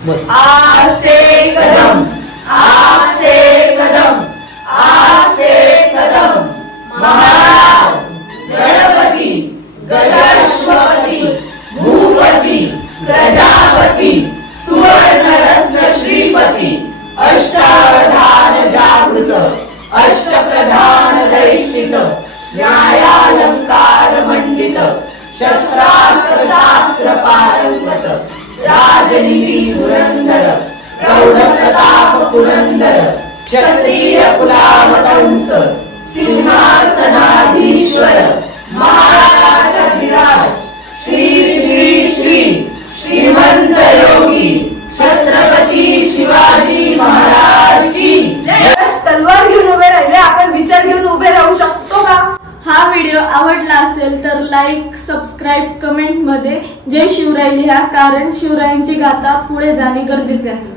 आस्ते कदम आस्ते कदम आस्ते कदम महाराज गणपती गजाश्वपती भूपती प्रजापती सुवर्णरत्न श्रीपती अष्टावधान जागृत अष्टप्रधान दैष्टित न्यायालंकार मंडित शस्त्रास्त्र शास्त्र पारंगत राजनिधी पुरंदर प्रौढ प्रताप पुरंदर क्षत्रिय कुलावतंस सिंहासनाधीश्वर महाराजाधिराज श्री श्री श्री श्रीमंत योगी छत्रपती शिवाजी महाराज की जय। तलवार घेऊन उभे राहिले आपण विचार घेऊन उभे राहू शकतो का? हा व्हिडिओ आवडला असेल तर लाईक, सबस्क्राईब, कमेंट मध्ये जय शिवराय लिहा, कारण शिवरायांची गाथा पुढे जाणे गरजेचे आहे।